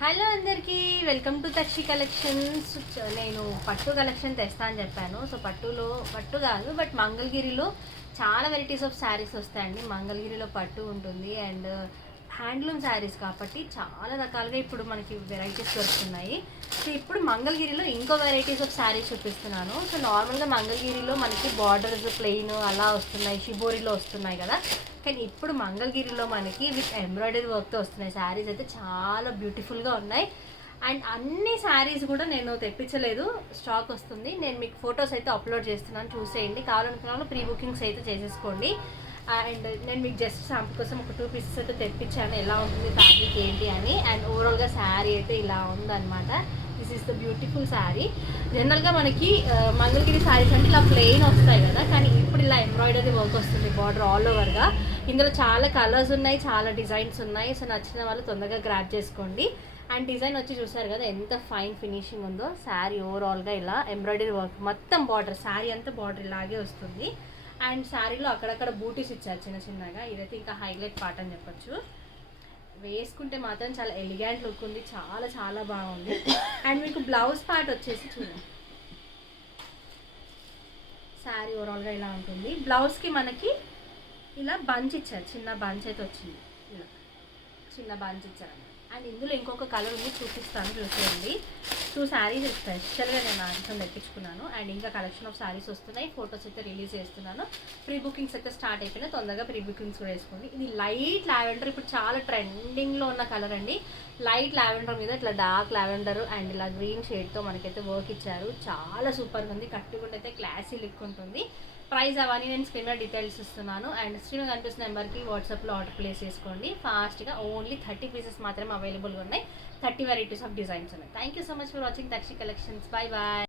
Hello అందరికీ, welcome to తక్షి collections. నేను పట్టు కలెక్షన్ తెస్తా అని చెప్పాను. సో పట్టు కాదు, బట్ మంగళగిరిలో చాలా వెరైటీస్ ఆఫ్ శారీస్ వస్తాయండి. మంగళగిరిలో పట్టు ఉంటుంది అండ్ హ్యాండ్లూమ్ శారీస్ కాబట్టి చాలా రకాలుగా ఇప్పుడు మనకి వెరైటీస్ దొరుకుతున్నాయి. సో ఇప్పుడు మంగళగిరిలో ఇంకో వెరైటీస్ ఆఫ్ శారీస్ చూపిస్తున్నాను. సో నార్మల్గా మంగళగిరిలో మనకి బార్డర్స్ ప్లెయిన్ అలా వస్తున్నాయి, షిబోరిలో వస్తున్నాయి కదా. కానీ ఇప్పుడు మంగళగిరిలో మనకి విత్ ఎంబ్రాయిడరీ వర్క్తో వస్తున్నాయి శారీస్. అయితే చాలా బ్యూటిఫుల్గా ఉన్నాయి అండ్ అన్ని శారీస్ కూడా నేను తెప్పించలేదు, స్టాక్ వస్తుంది. నేను మీకు ఫొటోస్ అయితే అప్లోడ్ చేస్తున్నాను, చూసేయండి. కావాలనుకున్న ప్రీ బుకింగ్స్ అయితే చేసేసుకోండి. అండ్ నేను మీకు జస్ట్ శాంపుల్ కోసం ఒక 2 పీసెస్ అయితే తెప్పించాను, ఎలా ఉంటుంది ఫ్యాబ్రిక్ ఏంటి అని. అండ్ ఓవరాల్గా శారీ అయితే ఇలా ఉందన్నమాట. This is the beautiful sari. జనరల్గా మనకి మంగళగిరి శారీస్ అంటే ఇలా ప్లెయిన్ వస్తాయి కదా, కానీ ఇప్పుడు ఇలా ఎంబ్రాయిడరీ వర్క్ వస్తుంది బార్డర్ ఆల్ ఓవర్గా. ఇందులో చాలా కలర్స్ ఉన్నాయి, చాలా డిజైన్స్ ఉన్నాయి. సో నచ్చిన వాళ్ళు తొందరగా గ్రాప్ చేసుకోండి. అండ్ డిజైన్ వచ్చి చూసారు కదా ఎంత ఫైన్ ఫినిషింగ్ ఉందో. శారీ ఓవరాల్గా ఇలా ఎంబ్రాయిడరీ వర్క్ మొత్తం బార్డర్, శారీ అంతా బార్డర్ ఇలాగే వస్తుంది. అండ్ శారీలో అక్కడక్కడ బూటీస్ ఇచ్చారు చిన్న చిన్నగా. ఇదైతే ఇంకా హైలైట్ పార్ట్ అని చెప్పొచ్చు. వేసుకుంటే మాత్రం చాలా ఎలిగెంట్ లుక్ ఉంది, చాలా చాలా బాగుంది. అండ్ మీకు బ్లౌజ్ పార్ట్ వచ్చేసి చూడండి, శారీ ఓవరాల్గా ఇలా ఉంటుంది. బ్లౌజ్కి మనకి ఇలా బంచ్ ఇచ్చారు, చిన్న బంచ్ అయితే వచ్చింది, ఇలా చిన్న బంచ్ ఇచ్చారు. అండ్ ఇందులో ఇంకొక కలర్ ఉంది, చూపిస్తాను, చూసేయండి. 2 శారీస్ స్పెషల్గా నేను ఆన్సర్ తెప్పించుకున్నాను. అండ్ ఇంకా కలెక్షన్ ఆఫ్ శారీస్ వస్తున్నాయి, ఫొటోస్ అయితే రిలీజ్ చేస్తున్నాను. ప్రీ బుకింగ్స్ అయితే స్టార్ట్ అయిపోయినాయి, తొందరగా ప్రీ బుకింగ్స్ కూడా వేసుకోండి. ఇది లైట్ లావెండర్, ఇప్పుడు చాలా ట్రెండింగ్లో ఉన్న కలర్ అండి. లైట్ లావెండర్ మీద ఇట్లా డార్క్ లావెండర్ అండ్ ఇలా గ్రీన్ షేడ్తో మనకైతే వర్క్ ఇచ్చారు. చాలా సూపర్గా ఉంది, కట్టుకుంటే అయితే క్లాసీ లుక్ ఉంటుంది. ప్రైస్ అవన్నీ నేను స్క్రీన్ మీద డీటెయిల్స్ ఇస్తున్నాను. అండ్ స్క్రీన్ కనిపిస్తున్న నెంబర్కి వాట్సాప్లో ఆర్డర్ ప్లేస్ చేసుకోండి ఫాస్ట్గా. ఓన్లీ 30 పీసెస్ మాత్రమే అవైలబుల్గా ఉన్నాయి, 30 వెరైటీస్ ఆఫ్ డిజైన్స్ ఉన్నాయి. Thank you so much for watching Takshi collections. Bye bye.